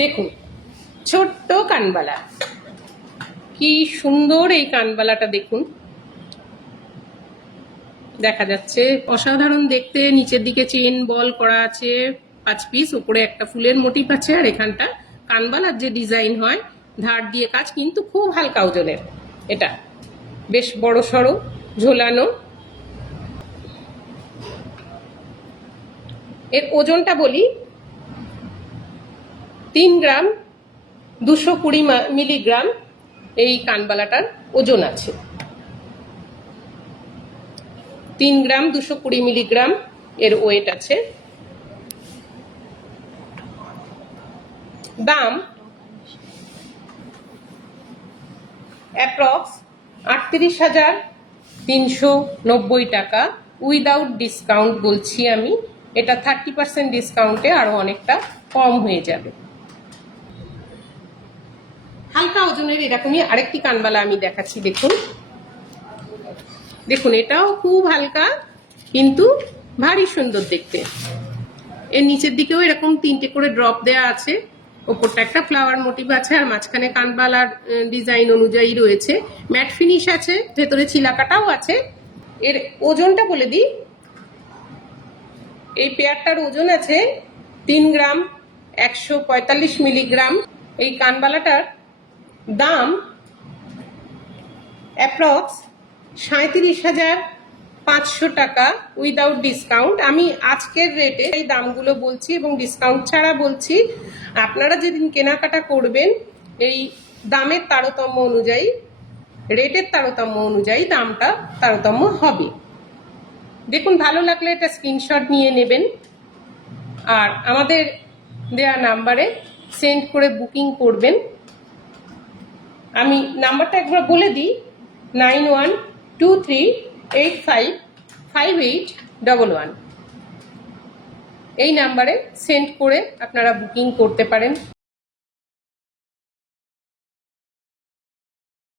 দেখুন ছোট্ট কানবালা, কি সুন্দর এই কানবালাটা দেখুন, দেখা যাচ্ছে অসাধারণ দেখতে। নিচের দিকে চেন বল করা আছে 5 পিস, উপরে একটা ফুলের মোটিভ আছে, আর এখানটা কানবালার যে ডিজাইন হয় ধার দিয়ে কাজ, কিন্তু খুব হালকা ওজনের। এটা বেশ বড় সড়ো ঝোলানো। এর ওজনটা বলি, 3 গ্রাম 220 মিলিগ্রাম এই কানবালাটার ওজন আছে। 3 গ্রাম 220 মিলিগ্রাম এর ওয়েট আছে। দাম অ্যাপ্রক্স 38,390 টাকা উইদাউট ডিসকাউন্ট বলছি আমি। এটা 30% ডিসকাউন্টে আরো অনেকটা কম হয়ে যাবে। হালকা ওজনের এরকমই আরেকটি কানবালা আমি দেখাচ্ছি। দেখুন দেখুন, এটাও খুব হালকা কিন্তু ভারী সুন্দর দেখতে। এর নিচের দিকেও এরকম 3টে করে ড্রপ দেয়া আছে, ওপরটা একটা ফ্লাওয়ার মোটিভ আছে, আর মাঝখানে কানবালার ডিজাইন অনুযায়ী রয়েছে। ম্যাট ফিনিশ আছে, ভেতরে ছিলাকাটাও আছে। এর ওজনটা বলে দিই, এই পেয়ারটার ওজন আছে 3 গ্রাম 145 মিলিগ্রাম। এই কানবালাটার দাম অ্যাপ্রক্স 37,500 টাকা উইদাউট ডিসকাউন্ট। আমি আজকের রেটে এই দামগুলো বলছি এবং ডিসকাউন্ট ছাড়া বলছি। আপনারা যেদিন কেনাকাটা করবেন এই দামের তারতম্য অনুযায়ী, রেটের তারতম্য অনুযায়ী দামটা তারতম্য হবে। দেখুন, ভালো লাগলে এটা স্ক্রিনশট নিয়ে নেবেন আর আমাদের দেয়া নাম্বারে সেন্ড করে বুকিং করবেন। আমি নাম্বারটা একবার বলে দিই, 9123855811। এই নাম্বারে সেন্ড করে আপনারা বুকিং করতে পারেন।